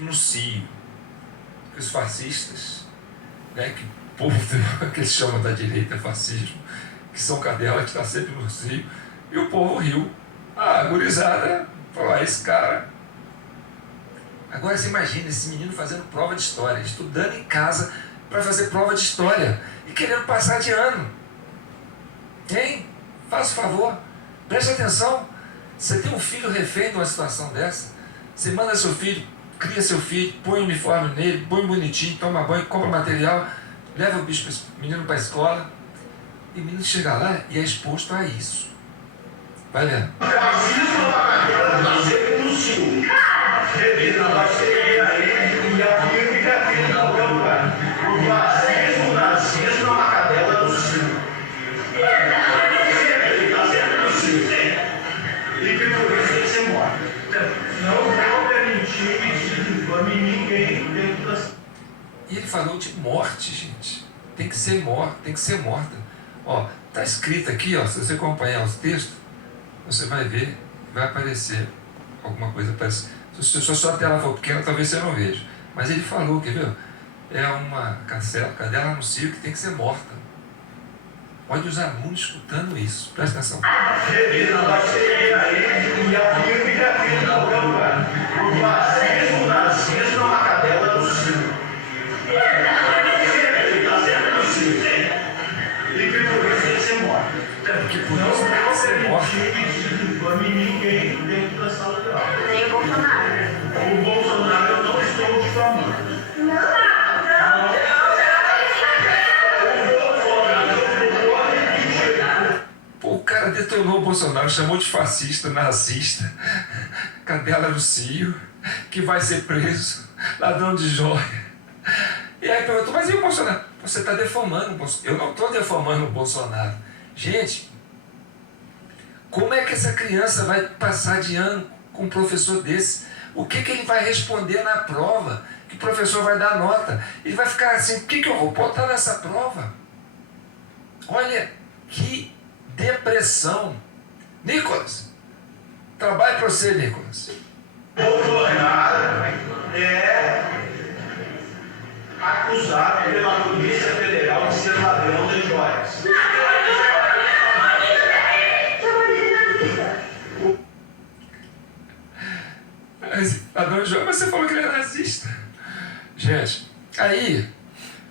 escrito no cio, que os fascistas, né, que o povo que eles chamam da direita fascismo, que são cadela que está sempre no cio, e o povo riu. A gurizada falou, esse cara... Agora você imagina esse menino fazendo prova de história, estudando em casa para fazer prova de história e querendo passar de ano. Hein? Faça o favor, preste atenção. Você tem um filho refém de uma situação dessa, você manda seu filho, cria seu filho, põe o uniforme nele, põe bonitinho, toma banho, compra material, leva o menino para a escola, e o menino chega lá e é exposto a isso. Vai vendo. O nazismo é uma cadela do cio. Ele está sempre no cio. E que por isso tem que ser morto. Não vou permitir que difame ninguém dentro das... E ele falou de morte, gente. Tem que ser morta, tem que ser morta. Ó, tá escrito aqui, ó, se você acompanhar os textos, você vai ver, vai aparecer alguma coisa parecida. Se a sua tela for pequena, talvez você não veja. Mas ele falou, quer ver? É uma cadela no cio que tem que ser morta. Olha os alunos escutando isso. Presta atenção. O nazismo é uma cadela do cio. Ele está sempre no cio. E que por isso tem que ser morto. Que por isso tem que ser morta. Ninguém dentro da sala de aula. Nem o Bolsonaro. O Bolsonaro eu não estou difamando. Pô, o cara detonou o Bolsonaro, chamou de fascista, nazista, cadela no cio, que vai ser preso, ladrão de joia. E aí perguntou, mas e o Bolsonaro? Você está defamando o Bolsonaro. Eu não estou defamando o Bolsonaro. Gente, como é que essa criança vai passar de ano com um professor desse? O que ele vai responder na prova? Que o professor vai dar nota? Ele vai ficar assim, o que eu vou botar nessa prova? Olha, que depressão. Nicolas, trabalhe para você, Nicolas. Bolsonaro é acusado pela Polícia Federal de ser ladrão de joias. Ladrão de joias, mas você falou que ele é nazista. Gente, aí,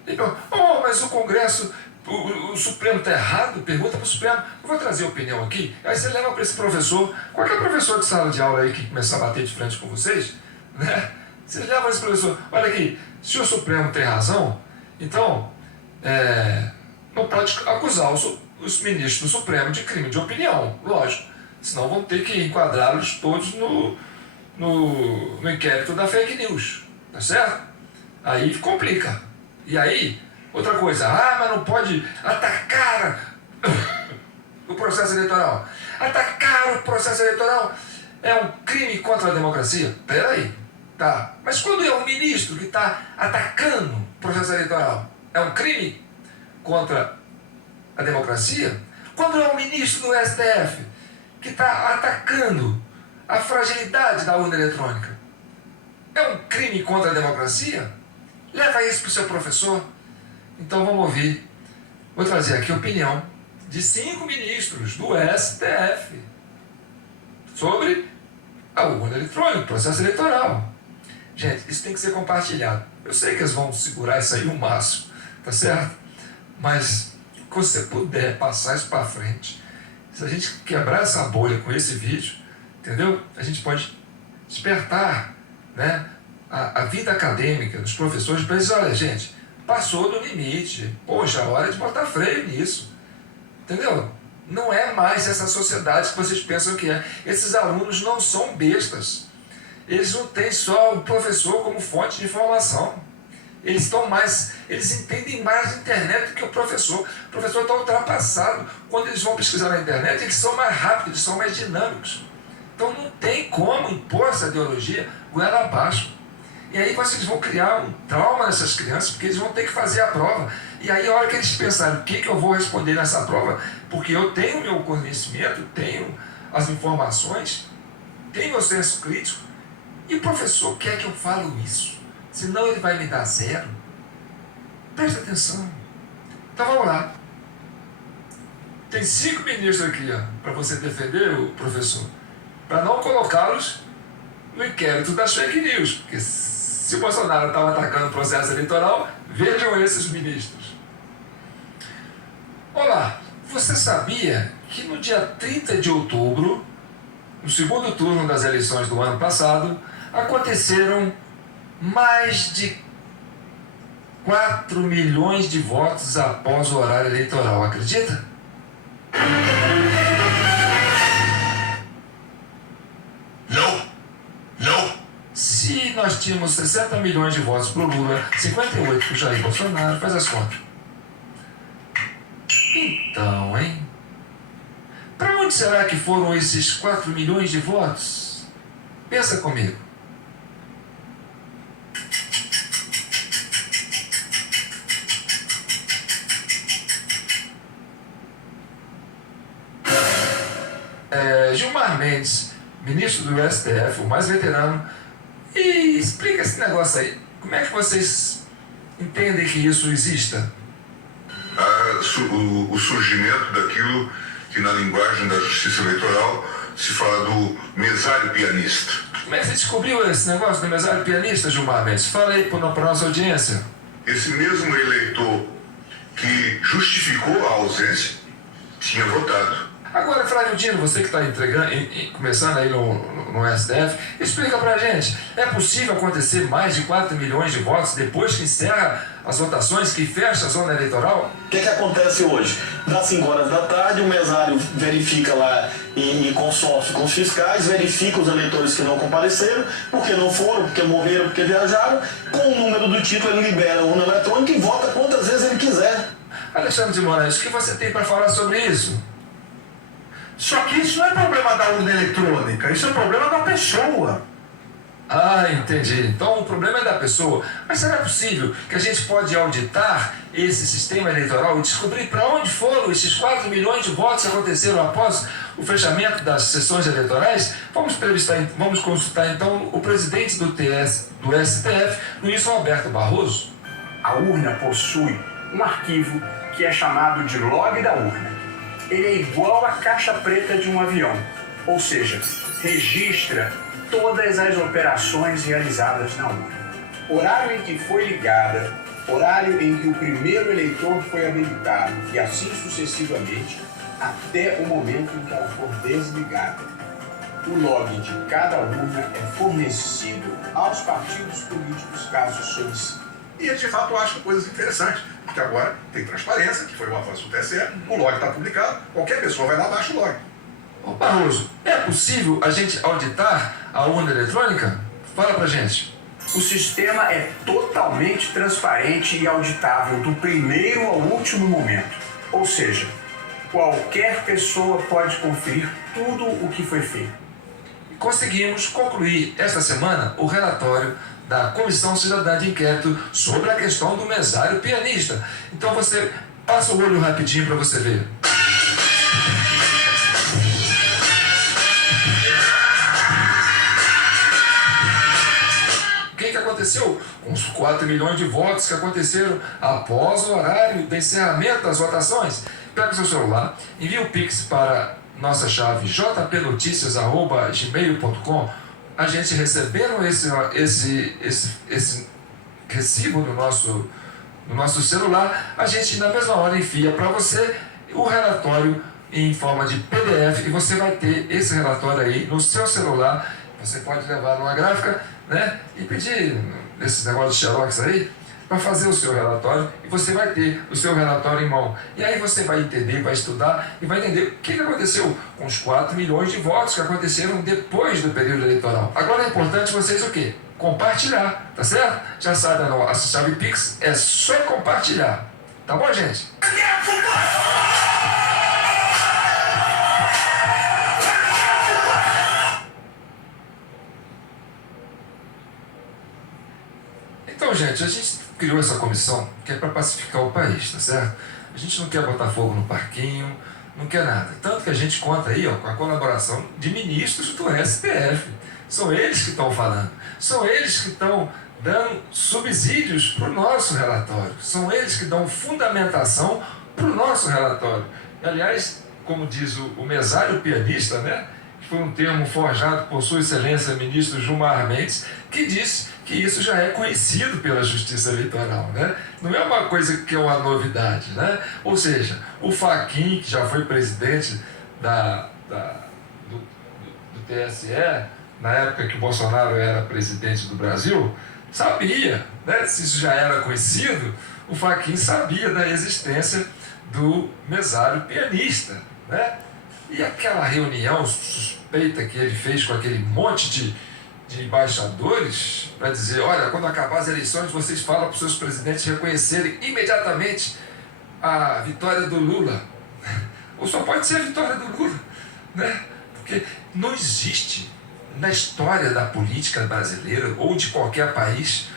ele falou, oh, mas o Congresso, o Supremo está errado? Pergunta para o Supremo. Eu vou trazer a opinião aqui. Aí você leva para esse professor, qualquer professor de sala de aula aí que começar a bater de frente com vocês, né? Você leva esse professor, olha aqui, se o Supremo tem razão, então não pode acusar os ministros do Supremo de crime de opinião, lógico. Senão vão ter que enquadrá-los todos no inquérito da fake news, tá certo? Aí complica. E aí, outra coisa, mas não pode atacar o processo eleitoral. Atacar o processo eleitoral é um crime contra a democracia? Peraí, tá. Mas quando é um ministro que está atacando o processo eleitoral, é um crime contra a democracia? Quando é um ministro do STF que está atacando a fragilidade da urna eletrônica, é um crime contra a democracia? Leva isso para o seu professor. Então vamos ouvir. Vou trazer aqui a opinião de 5 ministros do STF sobre a urna eletrônica, o processo eleitoral. Gente, isso tem que ser compartilhado. Eu sei que eles vão segurar isso aí o máximo, tá certo? Mas se você puder passar isso para frente, se a gente quebrar essa bolha com esse vídeo, entendeu? A gente pode despertar, né, a vida acadêmica dos professores para dizer, olha, gente, passou do limite, poxa, a hora de botar freio nisso, entendeu? Não é mais essa sociedade que vocês pensam que é. Esses alunos não são bestas, eles não têm só o professor como fonte de informação, eles entendem mais a internet do que o professor está ultrapassado. Quando eles vão pesquisar na internet, eles são mais rápidos, eles são mais dinâmicos. Então não tem como impor essa ideologia goela abaixo. E aí vocês vão criar um trauma nessas crianças, porque eles vão ter que fazer a prova. E aí a hora que eles pensarem o que eu vou responder nessa prova, porque eu tenho o meu conhecimento, tenho as informações, tenho o senso crítico, E o professor quer que eu fale isso, senão ele vai me dar 0. Presta atenção. Então vamos lá. Tem 5 ministros aqui, para você defender o professor, para não colocá-los no inquérito das fake news, porque se o Bolsonaro estava atacando o processo eleitoral, vejam esses ministros. Olá, você sabia que no dia 30 de outubro, no segundo turno das eleições do ano passado, aconteceram mais de 4 milhões de votos após o horário eleitoral, acredita? Não. Se nós tínhamos 60 milhões de votos para o Lula, 58 para o Jair Bolsonaro, faz as contas. Então, hein? Para onde será que foram esses 4 milhões de votos? Pensa comigo. Gilmar Mendes, ministro do STF, o mais veterano, e explica esse negócio aí. Como é que vocês entendem que isso exista? O surgimento daquilo que na linguagem da justiça eleitoral se fala do mesário pianista. Como é que você descobriu esse negócio do mesário pianista, Gilmar Mendes? Fala aí para a nossa audiência. Esse mesmo eleitor que justificou a ausência tinha votado. Agora, Flávio Dino, você que está começando aí no STF, explica pra gente, é possível acontecer mais de 4 milhões de votos depois que encerra as votações, que fecha a zona eleitoral? O que acontece hoje? Das 5 horas da tarde, o mesário verifica lá em consórcio com os fiscais, verifica os eleitores que não compareceram, porque não foram, porque morreram, porque viajaram, com o número do título ele libera a urna eletrônica e vota quantas vezes ele quiser. Alexandre de Moraes, o que você tem para falar sobre isso? Só que isso não é problema da urna eletrônica, isso é problema da pessoa. Ah, entendi. Então o problema é da pessoa. Mas será possível que a gente pode auditar esse sistema eleitoral e descobrir para onde foram esses 4 milhões de votos que aconteceram após o fechamento das sessões eleitorais? Vamos consultar então o presidente do STF, Luiz Roberto Barroso. A urna possui um arquivo que é chamado de log da urna. Ele é igual à caixa preta de um avião, ou seja, registra todas as operações realizadas na urna. Horário em que foi ligada, horário em que o primeiro eleitor foi habilitado e assim sucessivamente até o momento em que ela for desligada. O log de cada urna é fornecido aos partidos políticos caso solicitem. E ele de fato acha coisas interessantes, porque agora tem transparência, que foi o avanço do TSE, o log está publicado, qualquer pessoa vai lá, baixa o log. Ô Barroso, é possível a gente auditar a urna eletrônica? Fala pra gente. O sistema é totalmente transparente e auditável do primeiro ao último momento. Ou seja, qualquer pessoa pode conferir tudo o que foi feito. Conseguimos concluir esta semana o relatório da Comissão Cidadã de Inquérito sobre a questão do mesário pianista. Então você passa o olho rapidinho para você ver. O que aconteceu com os 4 milhões de votos que aconteceram após o horário do encerramento das votações? Pega o seu celular, envia o Pix para nossa chave jpnoticias@gmail.com. A gente recebendo esse recibo no nosso celular, a gente na mesma hora enfia para você o relatório em forma de PDF e você vai ter esse relatório aí no seu celular. Você pode levar numa gráfica, né, e pedir esses negócios de xerox aí para fazer o seu relatório e você vai ter o seu relatório em mão. E aí você vai entender, vai estudar e vai entender o que aconteceu com os 4 milhões de votos que aconteceram depois do período eleitoral. Agora é importante vocês o quê? Compartilhar, tá certo? Já sabe, a chave Pix é só compartilhar. Tá bom, gente? Então, gente, a gente criou essa comissão que é para pacificar o país, tá certo? A gente não quer botar fogo no parquinho, não quer nada. Tanto que a gente conta aí, ó, com a colaboração de ministros do STF. São eles que estão falando. São eles que estão dando subsídios para o nosso relatório. São eles que dão fundamentação para o nosso relatório. E, aliás, como diz o mesário pianista, né, que foi um termo forjado por Sua Excelência Ministro Gilmar Mendes, que disse que isso já é conhecido pela Justiça Eleitoral, né? Não é uma coisa que é uma novidade, né? Ou seja, o Fachin, que já foi presidente do TSE, na época que o Bolsonaro era presidente do Brasil, sabia, né? Se isso já era conhecido, o Fachin sabia da existência do mesário pianista, né? E aquela reunião suspeita que ele fez com aquele monte de embaixadores para dizer, olha, quando acabar as eleições, vocês falam para os seus presidentes reconhecerem imediatamente a vitória do Lula. Ou só pode ser a vitória do Lula, né? Porque não existe na história da política brasileira ou de qualquer país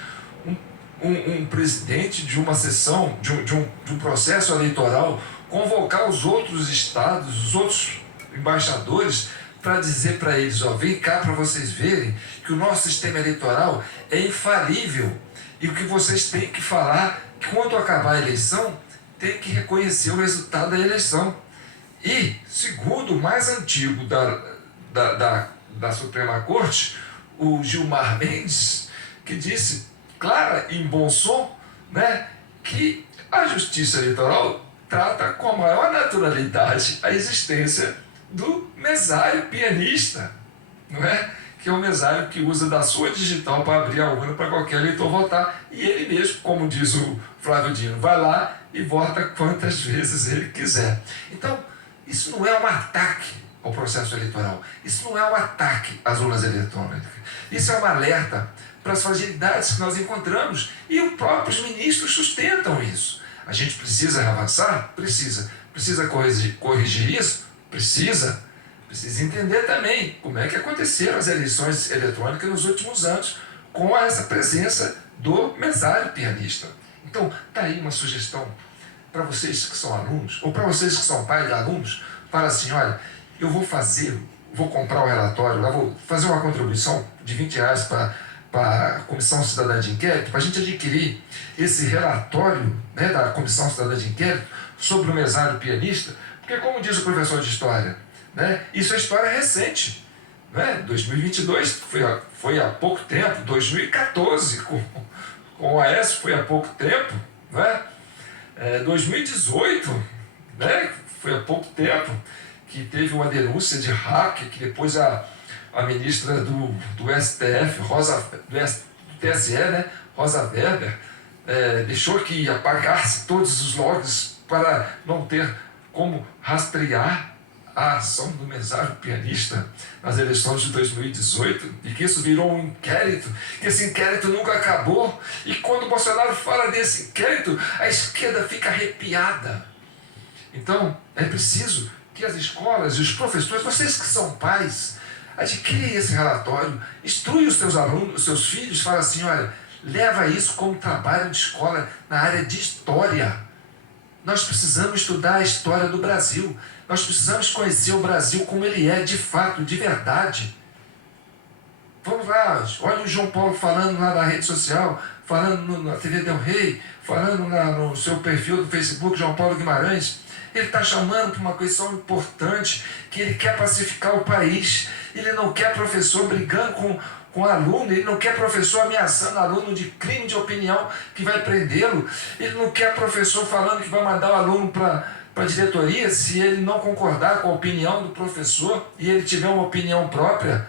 um presidente de uma sessão, de um processo eleitoral convocar os outros estados, os outros embaixadores para dizer para eles, ó, vem cá para vocês verem que o nosso sistema eleitoral é infalível e o que vocês têm que falar, que quando acabar a eleição, tem que reconhecer o resultado da eleição. E, segundo o mais antigo da Suprema Corte, o Gilmar Mendes, que disse, clara e em bom som, né, que a Justiça Eleitoral trata com a maior naturalidade a existência do mesário pianista, não é? Que é o mesário que usa da sua digital para abrir a urna para qualquer eleitor votar, e ele mesmo, como diz o Flávio Dino, vai lá e vota quantas vezes ele quiser. Então, isso não é um ataque ao processo eleitoral, isso não é um ataque às urnas eletrônicas, isso é um alerta para as fragilidades que nós encontramos, e os próprios ministros sustentam isso. A gente precisa avançar? Precisa. Precisa corrigir isso? Precisa entender também como é que aconteceram as eleições eletrônicas nos últimos anos com essa presença do mesário pianista. Então, está aí uma sugestão para vocês que são alunos, ou para vocês que são pais de alunos, fala assim, olha, eu vou comprar o relatório, eu vou fazer uma contribuição de R$20 para a Comissão Cidadã de Inquérito, para a gente adquirir esse relatório, né, da Comissão Cidadã de Inquérito sobre o mesário pianista, porque, como diz o professor de História, né, isso é história recente. Né? 2022 foi há pouco tempo, 2014 com o Aécio foi há pouco tempo, né? 2018, né, foi há pouco tempo que teve uma denúncia de hacker que depois a ministra do STF, do TSE, né, Rosa Weber, deixou que apagasse todos os logs para não ter como rastrear a ação do mesário pianista nas eleições de 2018, e que isso virou um inquérito, que esse inquérito nunca acabou, e quando o Bolsonaro fala desse inquérito, a esquerda fica arrepiada. Então, é preciso que as escolas e os professores, vocês que são pais, adquirem esse relatório, instrui os seus alunos, os seus filhos, fala assim, olha, leva isso como trabalho de escola na área de história. Nós precisamos estudar a história do Brasil. Nós precisamos conhecer o Brasil como ele é, de fato, de verdade. Vamos lá, olha o João Paulo falando lá na rede social, falando na TV Del Rey, falando no seu perfil do Facebook, João Paulo Guimarães. Ele está chamando para uma questão importante, que ele quer pacificar o país. Ele não quer professor brigando com aluno, ele não quer professor ameaçando aluno de crime de opinião que vai prendê-lo, ele não quer professor falando que vai mandar o aluno para a diretoria se ele não concordar com a opinião do professor e ele tiver uma opinião própria.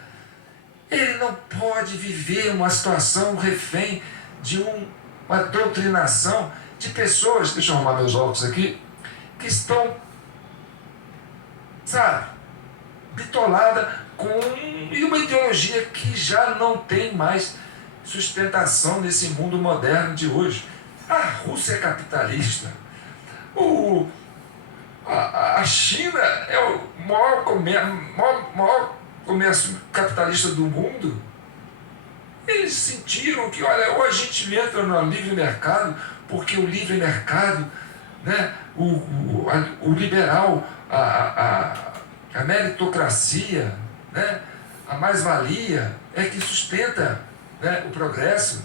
Ele não pode viver uma situação refém de uma doutrinação de pessoas, deixa eu arrumar meus óculos aqui, que estão, sabe, bitolada com uma ideologia que já não tem mais sustentação nesse mundo moderno de hoje. A Rússia é capitalista. A China é o maior comércio capitalista do mundo. Eles sentiram que, olha, ou a gente entra no livre mercado, porque o livre mercado, né, o liberal, a meritocracia, né? A mais-valia é que sustenta, né, o progresso.